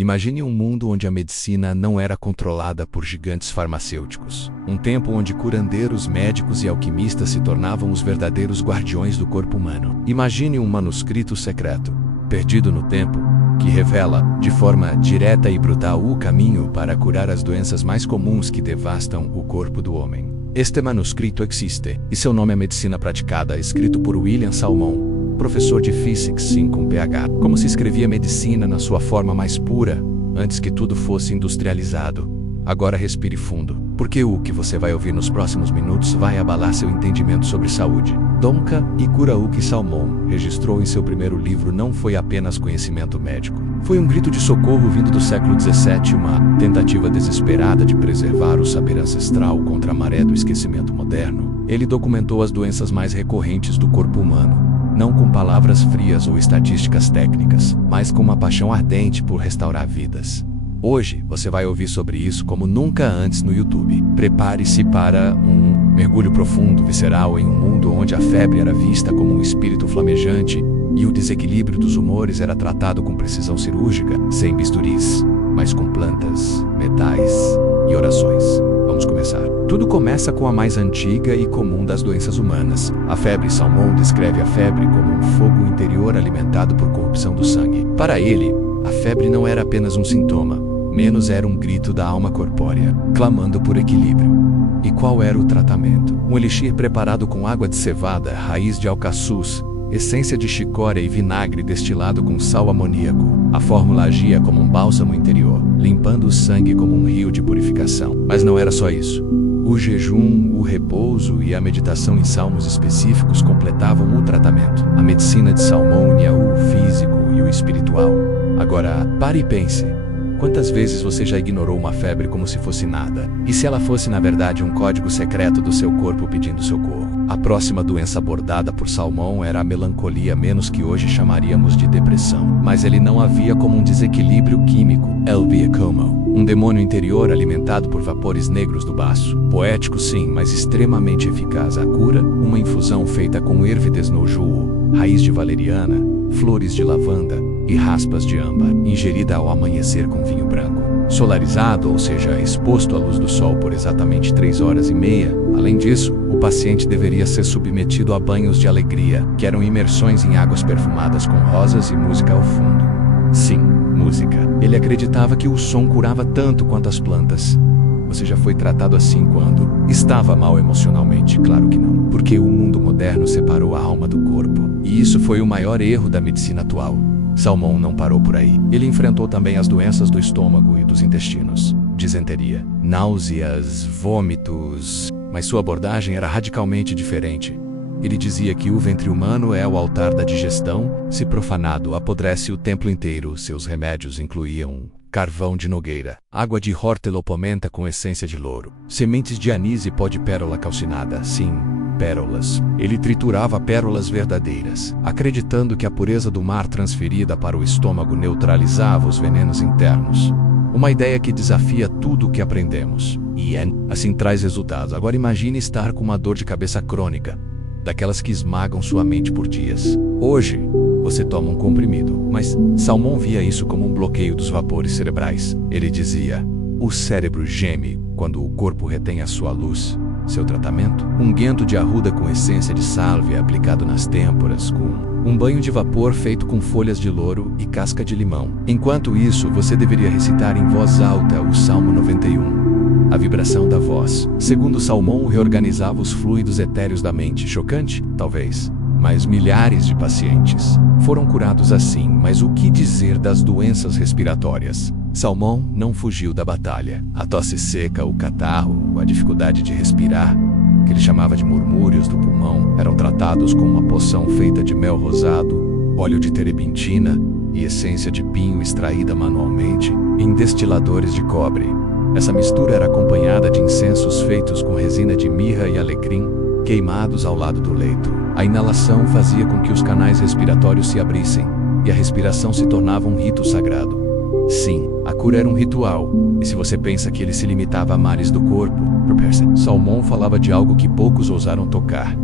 Imagine um mundo onde a medicina não era controlada por gigantes farmacêuticos. Um tempo onde curandeiros, médicos e alquimistas se tornavam os verdadeiros guardiões do corpo humano. Imagine um manuscrito secreto, perdido no tempo, que revela, de forma direta e brutal, o caminho para curar as doenças mais comuns que devastam o corpo do homem. Este manuscrito existe, e seu nome é Medicina Praticada, escrito por William Salmon, professor de Physics, sim, com PH. Como se escrevia medicina na sua forma mais pura, antes que tudo fosse industrializado. Agora respire fundo, porque o que você vai ouvir nos próximos minutos vai abalar seu entendimento sobre saúde. Donka Ikura-uki Salmon registrou em seu primeiro livro não foi apenas conhecimento médico. Foi um grito de socorro vindo do século XVII, uma tentativa desesperada de preservar o saber ancestral contra a maré do esquecimento moderno. Ele documentou as doenças mais recorrentes do corpo humano, não com palavras frias ou estatísticas técnicas, mas com uma paixão ardente por restaurar vidas. Hoje, você vai ouvir sobre isso como nunca antes no YouTube. Prepare-se para um mergulho profundo, visceral, em um mundo onde a febre era vista como um espírito flamejante e o desequilíbrio dos humores era tratado com precisão cirúrgica, sem bisturis, mas com plantas, metais e orações. Vamos começar. Tudo começa com a mais antiga e comum das doenças humanas. A febre. Salmon descreve a febre como um fogo interior alimentado por corrupção do sangue. Para ele, a febre não era apenas um sintoma, menos era um grito da alma corpórea, clamando por equilíbrio. E qual era o tratamento? Um elixir preparado com água de cevada, raiz de alcaçuz, essência de chicória e vinagre destilado com sal amoníaco. A fórmula agia como um bálsamo interior, limpando o sangue como um rio de purificação. Mas não era só isso. O jejum, o repouso e a meditação em salmos específicos completavam o tratamento. A medicina de Salmon unia o físico e o espiritual. Agora, pare e pense. Quantas vezes você já ignorou uma febre como se fosse nada? E se ela fosse, na verdade, um código secreto do seu corpo pedindo socorro? A próxima doença abordada por Salmon era a melancolia, menos que hoje chamaríamos de depressão. Mas ele não a via como um desequilíbrio químico. Ele via como um demônio interior alimentado por vapores negros do baço. Poético sim, mas extremamente eficaz. A cura, uma infusão feita com ervides no juo, raiz de valeriana, flores de lavanda e raspas de âmbar, ingerida ao amanhecer com vinho branco. Solarizado, ou seja, exposto à luz do sol por exatamente 3 horas e meia. Além disso, o paciente deveria ser submetido a banhos de alegria, que eram imersões em águas perfumadas com rosas e música ao fundo. Sim, música. Ele acreditava que o som curava tanto quanto as plantas. Você já foi tratado assim quando estava mal emocionalmente? Claro que não, porque o mundo moderno separou a alma do corpo. E isso foi o maior erro da medicina atual. Salmon não parou por aí. Ele enfrentou também as doenças do estômago e dos intestinos, disenteria, náuseas, vômitos, mas sua abordagem era radicalmente diferente. Ele dizia que o ventre humano é o altar da digestão, se profanado, apodrece o templo inteiro. Seus remédios incluíam carvão de nogueira, água de hortelopomenta com essência de louro, sementes de anis e pó de pérola calcinada, sim, pérolas. Ele triturava pérolas verdadeiras, acreditando que a pureza do mar transferida para o estômago neutralizava os venenos internos. Uma ideia que desafia tudo o que aprendemos. E assim traz resultados. Agora imagine estar com uma dor de cabeça crônica, daquelas que esmagam sua mente por dias. Hoje, você toma um comprimido, mas Salmon via isso como um bloqueio dos vapores cerebrais. Ele dizia, o cérebro geme quando o corpo retém a sua luz. Seu tratamento? Unguento de arruda com essência de sálvia aplicado nas têmporas, com um banho de vapor feito com folhas de louro e casca de limão. Enquanto isso, você deveria recitar em voz alta o Salmo 91. A vibração da voz. Segundo Salmon, reorganizava os fluidos etéreos da mente. Chocante? Talvez. Mas milhares de pacientes foram curados assim. Mas o que dizer das doenças respiratórias? Salmon não fugiu da batalha. A tosse seca, o catarro, a dificuldade de respirar, que ele chamava de murmúrios do pulmão, eram tratados com uma poção feita de mel rosado, óleo de terebintina e essência de pinho extraída manualmente em destiladores de cobre. Essa mistura era acompanhada de incensos feitos com resina de mirra e alecrim, queimados ao lado do leito. A inalação fazia com que os canais respiratórios se abrissem, e a respiração se tornava um rito sagrado. Sim, a cura era um ritual, e se você pensa que ele se limitava a mares do corpo, Salmon falava de algo que poucos ousaram tocar: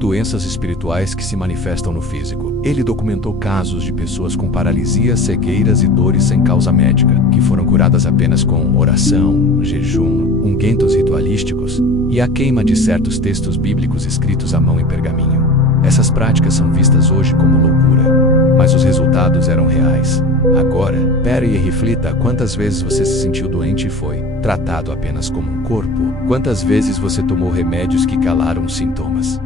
doenças espirituais que se manifestam no físico. Ele documentou casos de pessoas com paralisia, cegueiras e dores sem causa médica, que foram curadas apenas com oração, jejum, ungüentos ritualísticos e a queima de certos textos bíblicos escritos à mão em pergaminho. Essas práticas são vistas hoje como loucura, mas os resultados eram reais. Agora, pare e reflita quantas vezes você se sentiu doente e foi tratado apenas como um corpo. Quantas vezes você tomou remédios que calaram os sintomas,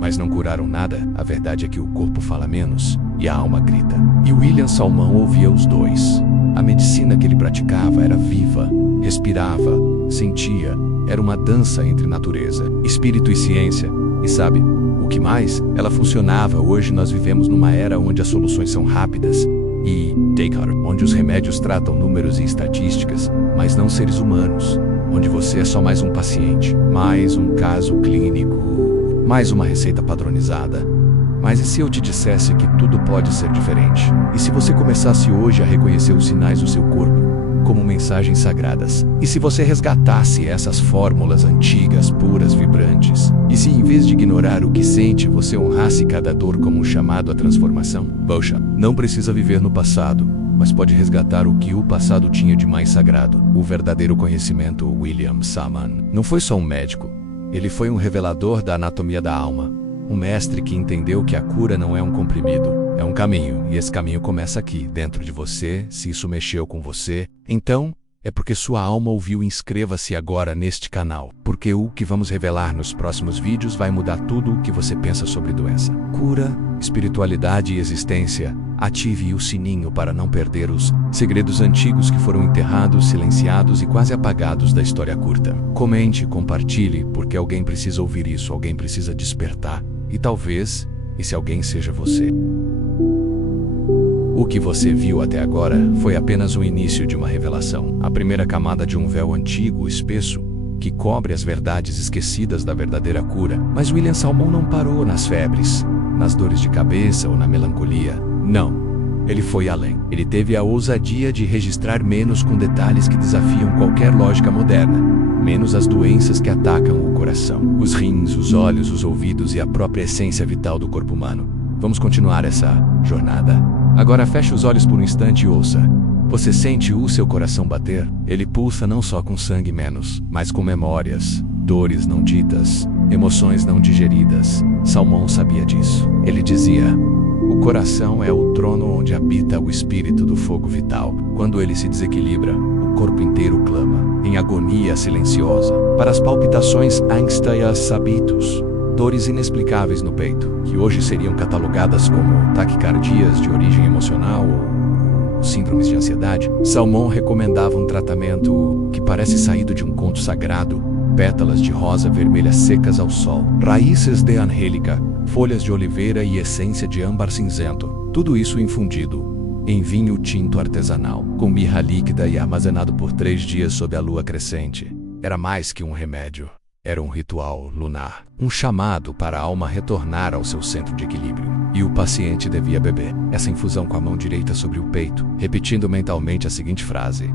mas não curaram nada. A verdade é que o corpo fala menos e a alma grita. E William Salmão ouvia os dois. A medicina que ele praticava era viva, respirava, sentia, era uma dança entre natureza, espírito e ciência. E sabe, o que mais? Ela funcionava. Hoje nós vivemos numa era onde as soluções são rápidas e Descartes, onde os remédios tratam números e estatísticas, mas não seres humanos, onde você é só mais um paciente, mais um caso clínico, mais uma receita padronizada. Mas e se eu te dissesse que tudo pode ser diferente? E se você começasse hoje a reconhecer os sinais do seu corpo como mensagens sagradas? E se você resgatasse essas fórmulas antigas, puras, vibrantes? E se em vez de ignorar o que sente, você honrasse cada dor como um chamado à transformação? Poxa, não precisa viver no passado, mas pode resgatar o que o passado tinha de mais sagrado. O verdadeiro conhecimento. William Salmão não foi só um médico, ele foi um revelador da anatomia da alma. Um mestre que entendeu que a cura não é um comprimido, é um caminho, e esse caminho começa aqui, dentro de você. Se isso mexeu com você, então é porque sua alma ouviu. Inscreva-se agora neste canal, porque o que vamos revelar nos próximos vídeos vai mudar tudo o que você pensa sobre doença, cura, espiritualidade e existência. Ative o sininho para não perder os segredos antigos que foram enterrados, silenciados e quase apagados da história curta. Comente, compartilhe, porque alguém precisa ouvir isso, alguém precisa despertar. E talvez esse alguém seja você. O que você viu até agora foi apenas o início de uma revelação, a primeira camada de um véu antigo, espesso, que cobre as verdades esquecidas da verdadeira cura. Mas William Salmão não parou nas febres, nas dores de cabeça ou na melancolia. Não, ele foi além. Ele teve a ousadia de registrar menos com detalhes que desafiam qualquer lógica moderna, menos as doenças que atacam o coração, os rins, os olhos, os ouvidos e a própria essência vital do corpo humano. Vamos continuar essa jornada. Agora feche os olhos por um instante e ouça. Você sente o seu coração bater? Ele pulsa não só com sangue menos, mas com memórias, dores não ditas, emoções não digeridas. Salmão sabia disso. Ele dizia: o coração é o trono onde habita o espírito do fogo vital. Quando ele se desequilibra, o corpo inteiro clama, em agonia silenciosa, para as palpitações anxiosas habitus, dores inexplicáveis no peito, que hoje seriam catalogadas como taquicardias de origem emocional ou síndromes de ansiedade. Salmão recomendava um tratamento que parece saído de um conto sagrado: pétalas de rosa vermelha secas ao sol, raízes de angélica, folhas de oliveira e essência de âmbar cinzento. Tudo isso infundido em vinho tinto artesanal, com mirra líquida e armazenado por 3 dias sob a lua crescente. Era mais que um remédio. Era um ritual lunar, um chamado para a alma retornar ao seu centro de equilíbrio. E o paciente devia beber essa infusão com a mão direita sobre o peito, repetindo mentalmente a seguinte frase: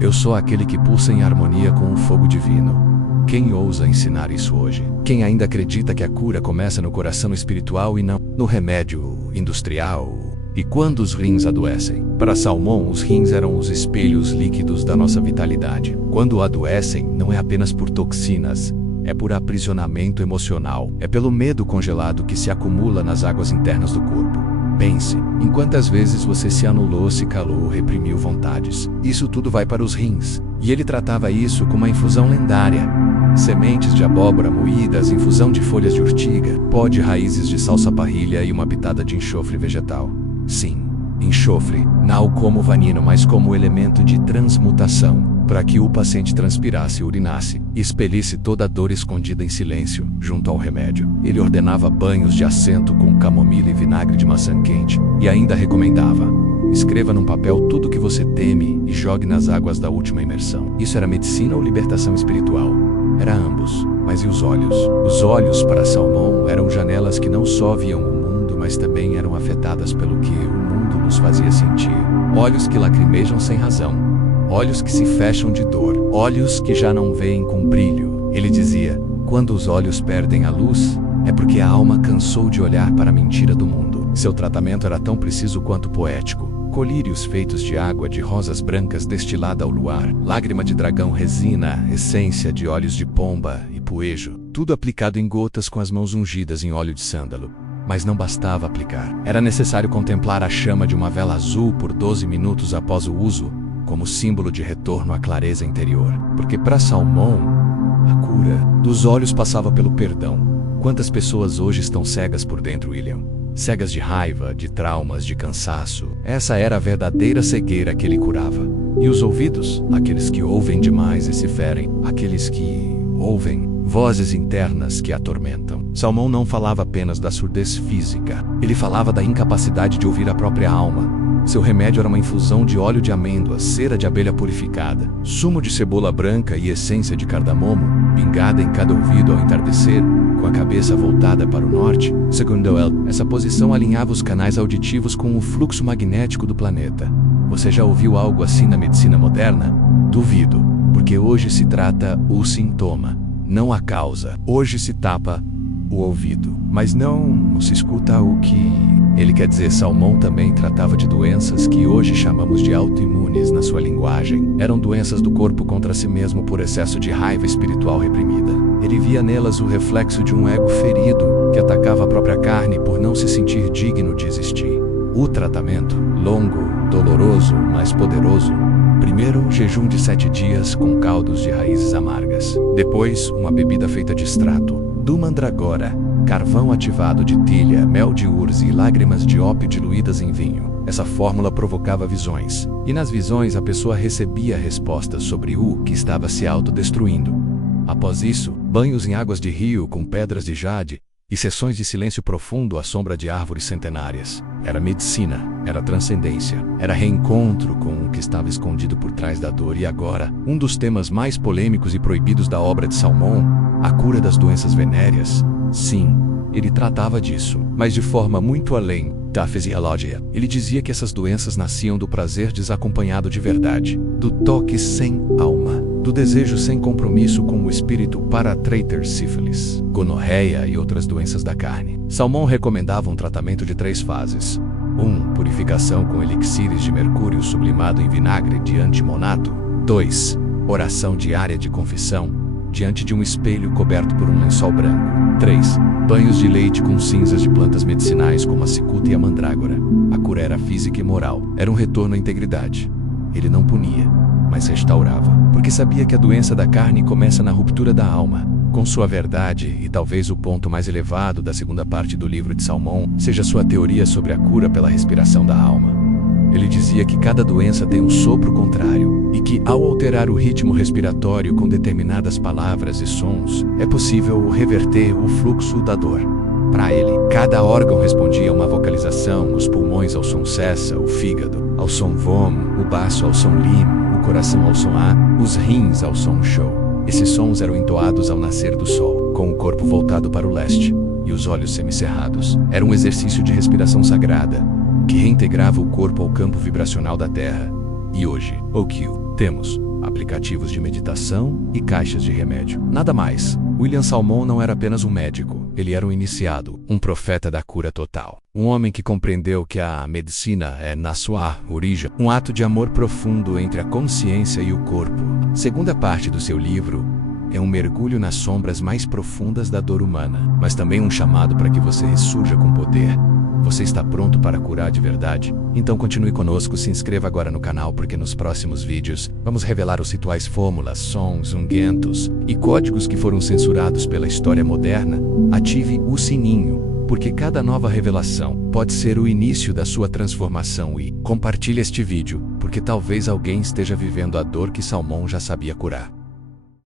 eu sou aquele que pulsa em harmonia com o fogo divino. Quem ousa ensinar isso hoje? Quem ainda acredita que a cura começa no coração espiritual e não no remédio industrial? E quando os rins adoecem? Para Salmão, os rins eram os espelhos líquidos da nossa vitalidade. Quando adoecem, não é apenas por toxinas, é por aprisionamento emocional. É pelo medo congelado que se acumula nas águas internas do corpo. Pense em quantas vezes você se anulou, se calou, reprimiu vontades. Isso tudo vai para os rins. E ele tratava isso com uma infusão lendária: sementes de abóbora moídas, infusão de folhas de urtiga, pó de raízes de salsa parrilha e uma pitada de enxofre vegetal. Sim, enxofre, não como vanino, mas como elemento de transmutação, para que o paciente transpirasse, urinasse e expelisse toda a dor escondida em silêncio, junto ao remédio. Ele ordenava banhos de assento com camomila e vinagre de maçã quente, e ainda recomendava: escreva num papel tudo o que você teme e jogue nas águas da última imersão. Isso era medicina ou libertação espiritual? Era ambos. Mas e os olhos? Os olhos, para Salmão, eram janelas que não só viam o mundo, mas também eram afetadas pelo que o mundo nos fazia sentir. Olhos que lacrimejam sem razão, olhos que se fecham de dor, olhos que já não veem com brilho. Ele dizia: quando os olhos perdem a luz, É porque a alma cansou de olhar para a mentira do mundo. Seu tratamento era tão preciso quanto poético. Colírios feitos de água de rosas brancas destilada ao luar, lágrima de dragão, resina, essência de óleos de pomba e poejo, tudo aplicado em gotas com as mãos ungidas em óleo de sândalo. Mas não bastava aplicar. Era necessário contemplar a chama de uma vela azul por 12 minutos após o uso, como símbolo de retorno à clareza interior. Porque para Salmão, a cura dos olhos passava pelo perdão. Quantas pessoas hoje estão cegas por dentro, William? Cegas de raiva, de traumas, de cansaço. Essa era a verdadeira cegueira que ele curava. E os ouvidos? Aqueles que ouvem demais e se ferem. Aqueles que ouvem vozes internas que atormentam. Salmão não falava apenas da surdez física. Ele falava da incapacidade de ouvir a própria alma. Seu remédio era uma infusão de óleo de amêndoas, cera de abelha purificada, sumo de cebola branca e essência de cardamomo, pingada em cada ouvido ao entardecer, com a cabeça voltada para o norte. Segundo ele, essa posição alinhava os canais auditivos com o fluxo magnético do planeta. Você já ouviu algo assim na medicina moderna? Duvido, porque hoje se trata o sintoma, não a causa. Hoje se tapa o ouvido, mas não se escuta o que ele quer dizer. Salmão também tratava de doenças que hoje chamamos de autoimunes na sua linguagem. Eram doenças do corpo contra si mesmo por excesso de raiva espiritual reprimida. Ele via nelas o reflexo de um ego ferido que atacava a própria carne por não se sentir digno de existir. O tratamento, longo, doloroso, mas poderoso. Primeiro, jejum de 7 dias com caldos de raízes amargas. Depois, uma bebida feita de extrato do mandragora, carvão ativado de tilha, mel de urze e lágrimas de ópio diluídas em vinho. Essa fórmula provocava visões, e nas visões a pessoa recebia respostas sobre o que estava se autodestruindo. Após isso, banhos em águas de rio com pedras de jade e sessões de silêncio profundo à sombra de árvores centenárias. Era medicina, era transcendência, era reencontro com o que estava escondido por trás da dor. E agora, um dos temas mais polêmicos e proibidos da obra de Salmão, a cura das doenças venéreas. Sim, ele tratava disso, mas de forma muito além da fisiologia. Ele dizia que essas doenças nasciam do prazer desacompanhado de verdade, do toque sem alma, do desejo sem compromisso com o espírito para tratar sífilis, gonorreia e outras doenças da carne. Salmão recomendava um tratamento de 3 fases. 1. Purificação com elixires de mercúrio sublimado em vinagre de antimonato. 2. Oração diária de confissão, diante de um espelho coberto por um lençol branco. 3. Banhos de leite com cinzas de plantas medicinais como a cicuta e a mandrágora. A cura era física e moral. Era um retorno à integridade. Ele não punia, mas restaurava, porque sabia que a doença da carne começa na ruptura da alma. Com sua verdade, e talvez o ponto mais elevado da segunda parte do livro de Salmão, seja sua teoria sobre a cura pela respiração da alma. Ele dizia que cada doença tem um sopro contrário, e que ao alterar o ritmo respiratório com determinadas palavras e sons, é possível reverter o fluxo da dor. Para ele, cada órgão respondia a uma vocalização: os pulmões ao som cessa, o fígado ao som vom, o baço ao som lim, o coração ao som a, os rins ao som show. Esses sons eram entoados ao nascer do sol, com o corpo voltado para o leste e os olhos semicerrados. Era um exercício de respiração sagrada, que reintegrava o corpo ao campo vibracional da Terra. E hoje, o que temos? Aplicativos de meditação e caixas de remédio. Nada mais. William Salmão não era apenas um médico, ele era um iniciado, um profeta da cura total. Um homem que compreendeu que a medicina é, na sua origem, um ato de amor profundo entre a consciência e o corpo. Segunda parte do seu livro é um mergulho nas sombras mais profundas da dor humana, mas também um chamado para que você ressurja com poder. Você está pronto para curar de verdade? Então continue conosco, se inscreva agora no canal, porque nos próximos vídeos vamos revelar os rituais, fórmulas, sons, ungüentos e códigos que foram censurados pela história moderna. Ative o sininho, porque cada nova revelação pode ser o início da sua transformação. E compartilhe este vídeo, porque talvez alguém esteja vivendo a dor que Salmão já sabia curar.